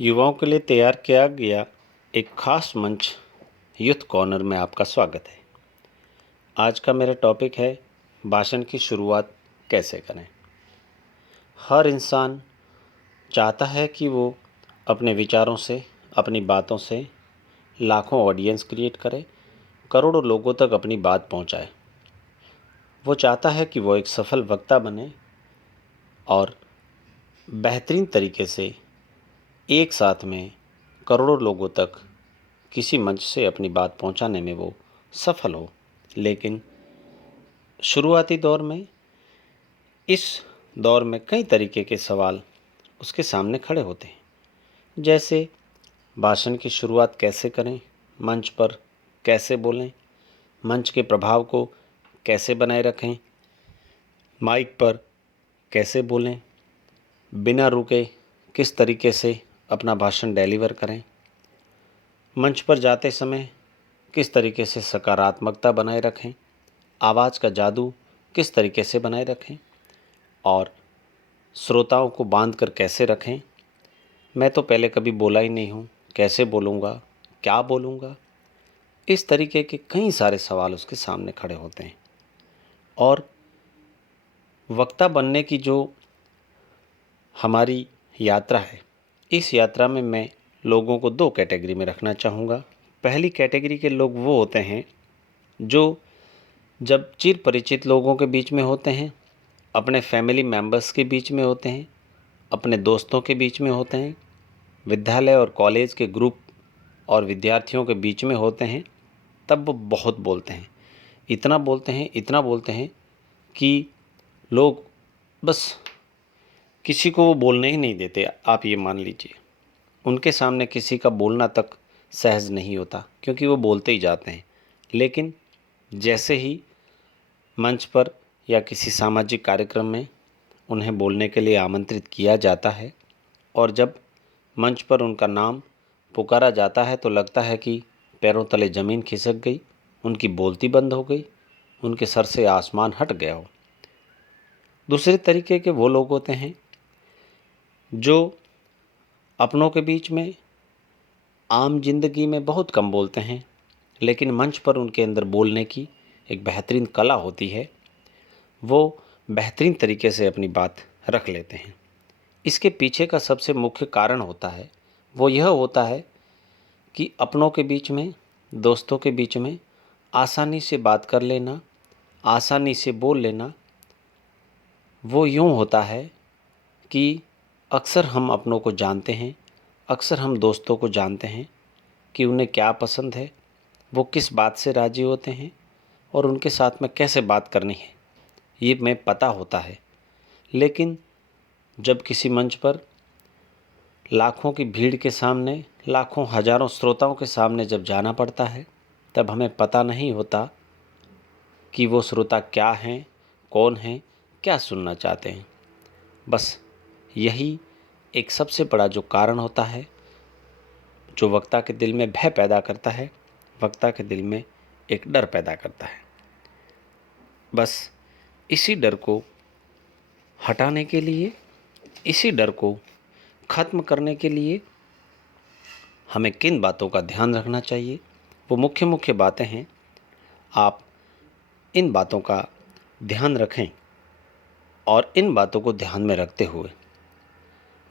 युवाओं के लिए तैयार किया गया एक खास मंच यूथ कॉर्नर में आपका स्वागत है। आज का मेरा टॉपिक है भाषण की शुरुआत कैसे करें। हर इंसान चाहता है कि वो अपने विचारों से, अपनी बातों से लाखों ऑडियंस क्रिएट करे, करोड़ों लोगों तक अपनी बात पहुंचाए। वो चाहता है कि वो एक सफल वक्ता बने और बेहतरीन तरीके से एक साथ में करोड़ों लोगों तक किसी मंच से अपनी बात पहुंचाने में वो सफल हो। लेकिन शुरुआती दौर में, इस दौर में कई तरीके के सवाल उसके सामने खड़े होते हैं। जैसे भाषण की शुरुआत कैसे करें, मंच पर कैसे बोलें, मंच के प्रभाव को कैसे बनाए रखें, माइक पर कैसे बोलें, बिना रुके किस तरीके से अपना भाषण डिलीवर करें, मंच पर जाते समय किस तरीके से सकारात्मकता बनाए रखें, आवाज़ का जादू किस तरीके से बनाए रखें और श्रोताओं को बांध कर कैसे रखें। मैं तो पहले कभी बोला ही नहीं हूँ, कैसे बोलूँगा, क्या बोलूँगा। इस तरीके के कई सारे सवाल उसके सामने खड़े होते हैं। और वक्ता बनने की जो हमारी यात्रा है, इस यात्रा में मैं लोगों को दो कैटेगरी में रखना चाहूँगा। पहली कैटेगरी के लोग वो होते हैं जो जब चिर परिचित लोगों के बीच में होते हैं, अपने फैमिली मेम्बर्स के बीच में होते हैं, अपने दोस्तों के बीच में होते हैं, विद्यालय और कॉलेज के ग्रुप और विद्यार्थियों के बीच में होते हैं, तब वो बहुत बोलते हैं। इतना बोलते हैं कि लोग बस किसी को वो बोलने ही नहीं देते। आप ये मान लीजिए, उनके सामने किसी का बोलना तक सहज नहीं होता, क्योंकि वो बोलते ही जाते हैं। लेकिन जैसे ही मंच पर या किसी सामाजिक कार्यक्रम में उन्हें बोलने के लिए आमंत्रित किया जाता है और जब मंच पर उनका नाम पुकारा जाता है, तो लगता है कि पैरों तले ज़मीन खिसक गई, उनकी बोलती बंद हो गई, उनके सर से आसमान हट गया हो। दूसरे तरीके के वो लोग होते हैं जो अपनों के बीच में आम जिंदगी में बहुत कम बोलते हैं, लेकिन मंच पर उनके अंदर बोलने की एक बेहतरीन कला होती है। वो बेहतरीन तरीके से अपनी बात रख लेते हैं। इसके पीछे का सबसे मुख्य कारण होता है, वो यह होता है कि अपनों के बीच में, दोस्तों के बीच में आसानी से बात कर लेना, आसानी से बोल लेना। वो यूँ होता है कि अक्सर हम अपनों को जानते हैं, अक्सर हम दोस्तों को जानते हैं कि उन्हें क्या पसंद है, वो किस बात से राज़ी होते हैं और उनके साथ में कैसे बात करनी है, ये मैं पता होता है। लेकिन जब किसी मंच पर लाखों की भीड़ के सामने, लाखों हजारों श्रोताओं के सामने जब जाना पड़ता है, तब हमें पता नहीं होता कि वो श्रोता क्या हैं, कौन हैं, क्या सुनना चाहते हैं। बस यही एक सबसे बड़ा जो कारण होता है, जो वक्ता के दिल में भय पैदा करता है, वक्ता के दिल में एक डर पैदा करता है। बस इसी डर को हटाने के लिए, इसी डर को ख़त्म करने के लिए हमें किन बातों का ध्यान रखना चाहिए, वो मुख्य मुख्य बातें हैं। आप इन बातों का ध्यान रखें और इन बातों को ध्यान में रखते हुए,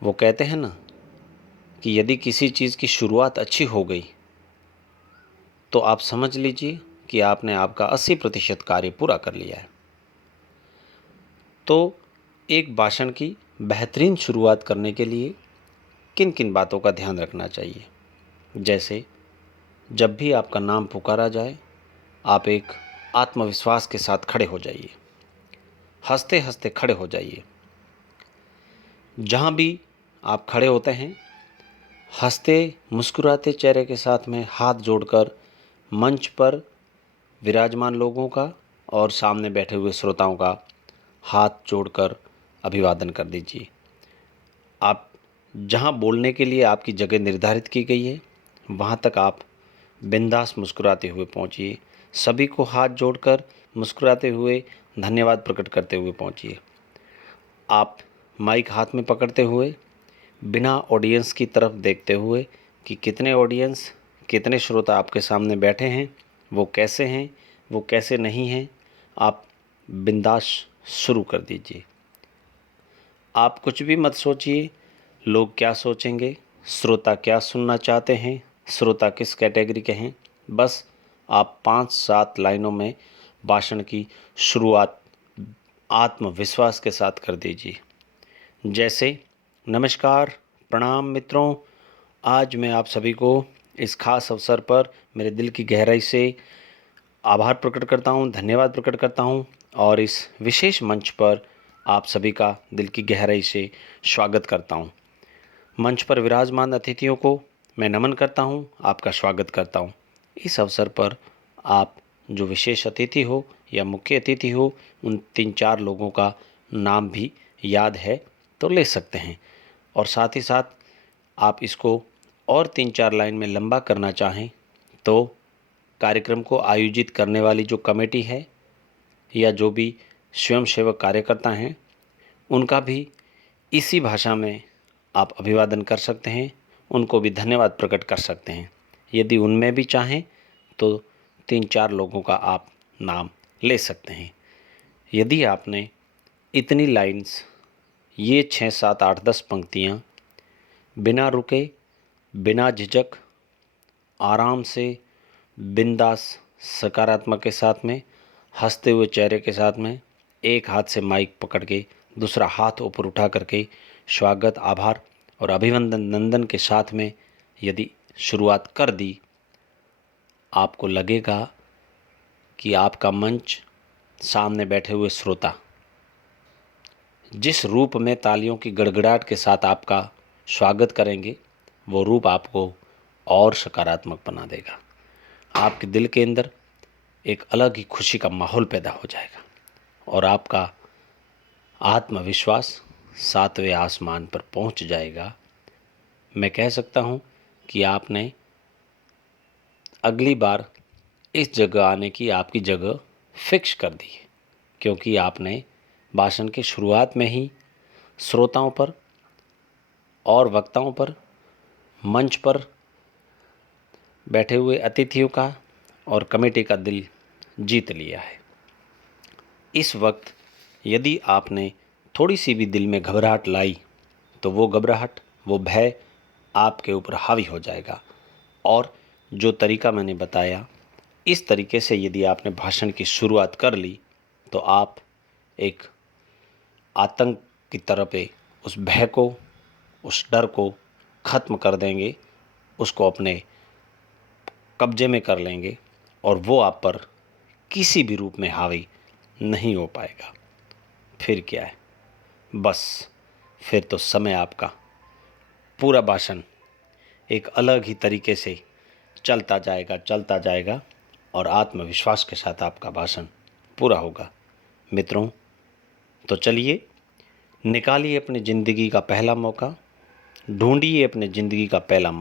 वो कहते हैं ना कि यदि किसी चीज़ की शुरुआत अच्छी हो गई तो आप समझ लीजिए कि आपने आपका 80% कार्य पूरा कर लिया है। तो एक भाषण की बेहतरीन शुरुआत करने के लिए किन किन बातों का ध्यान रखना चाहिए। जैसे जब भी आपका नाम पुकारा जाए, आप एक आत्मविश्वास के साथ खड़े हो जाइए, हंसते हंसते खड़े हो जाइए। जहाँ भी आप खड़े होते हैं, हंसते मुस्कुराते चेहरे के साथ में हाथ जोड़कर मंच पर विराजमान लोगों का और सामने बैठे हुए श्रोताओं का हाथ जोड़कर अभिवादन कर दीजिए। आप जहाँ बोलने के लिए आपकी जगह निर्धारित की गई है, वहाँ तक आप बिंदास मुस्कुराते हुए पहुँचिए। सभी को हाथ जोड़कर मुस्कुराते हुए धन्यवाद प्रकट करते हुए पहुँचिए। आप माइक हाथ में पकड़ते हुए बिना ऑडियंस की तरफ देखते हुए कि कितने ऑडियंस, कितने श्रोता आपके सामने बैठे हैं, वो कैसे नहीं हैं, आप बिंदास शुरू कर दीजिए। आप कुछ भी मत सोचिए लोग क्या सोचेंगे, श्रोता क्या सुनना चाहते हैं, श्रोता किस कैटेगरी के हैं। बस आप 5-7 लाइनों में भाषण की शुरुआत आत्मविश्वास के साथ कर दीजिए। जैसे, नमस्कार, प्रणाम मित्रों, आज मैं आप सभी को इस खास अवसर पर मेरे दिल की गहराई से आभार प्रकट करता हूँ, धन्यवाद प्रकट करता हूँ और इस विशेष मंच पर आप सभी का दिल की गहराई से स्वागत करता हूँ। मंच पर विराजमान अतिथियों को मैं नमन करता हूँ, आपका स्वागत करता हूँ। इस अवसर पर आप जो विशेष अतिथि हो या मुख्य अतिथि हो, उन 3-4 लोगों का नाम भी याद है तो ले सकते हैं। और साथ ही साथ आप इसको और 3-4 लाइन में लंबा करना चाहें तो कार्यक्रम को आयोजित करने वाली जो कमेटी है या जो भी स्वयंसेवक कार्यकर्ता हैं, उनका भी इसी भाषा में आप अभिवादन कर सकते हैं, उनको भी धन्यवाद प्रकट कर सकते हैं। यदि उनमें भी चाहें तो 3-4 लोगों का आप नाम ले सकते हैं। यदि आपने इतनी लाइन्स, ये 6-7-8-10 पंक्तियाँ बिना रुके, बिना झिझक, आराम से, बिंदास, सकारात्मक के साथ में, हंसते हुए चेहरे के साथ में, एक हाथ से माइक पकड़ के दूसरा हाथ ऊपर उठा करके स्वागत, आभार और अभिनंदन नंदन के साथ में यदि शुरुआत कर दी, आपको लगेगा कि आपका मंच, सामने बैठे हुए श्रोता जिस रूप में तालियों की गड़गड़ाहट के साथ आपका स्वागत करेंगे, वो रूप आपको और सकारात्मक बना देगा। आपके दिल के अंदर एक अलग ही खुशी का माहौल पैदा हो जाएगा और आपका आत्मविश्वास 7वें आसमान पर पहुंच जाएगा। मैं कह सकता हूं कि आपने अगली बार इस जगह आने की आपकी जगह फिक्स कर दी है, क्योंकि आपने भाषण की शुरुआत में ही श्रोताओं पर और वक्ताओं पर, मंच पर बैठे हुए अतिथियों का और कमेटी का दिल जीत लिया है। इस वक्त यदि आपने थोड़ी सी भी दिल में घबराहट लाई तो वो घबराहट, वो भय आपके ऊपर हावी हो जाएगा। और जो तरीका मैंने बताया, इस तरीके से यदि आपने भाषण की शुरुआत कर ली तो आप एक आतंक की तरह पे उस भय को, उस डर को ख़त्म कर देंगे, उसको अपने कब्जे में कर लेंगे और वो आप पर किसी भी रूप में हावी नहीं हो पाएगा। फिर क्या है, बस फिर तो समय आपका पूरा भाषण एक अलग ही तरीके से चलता जाएगा और आत्मविश्वास के साथ आपका भाषण पूरा होगा। मित्रों, तो चलिए, निकालिए अपनी ज़िंदगी का पहला मौका, ढूंढिए अपनी ज़िंदगी का पहला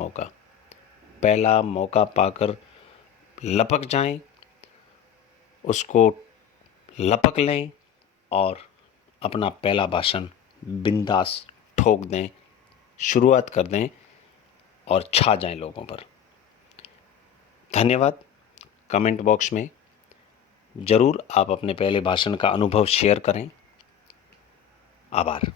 मौका पाकर लपक जाएं, उसको लपक लें और अपना पहला भाषण बिंदास ठोक दें, शुरुआत कर दें और छा जाएं लोगों पर। धन्यवाद। कमेंट बॉक्स में ज़रूर आप अपने पहले भाषण का अनुभव शेयर करें। आभार।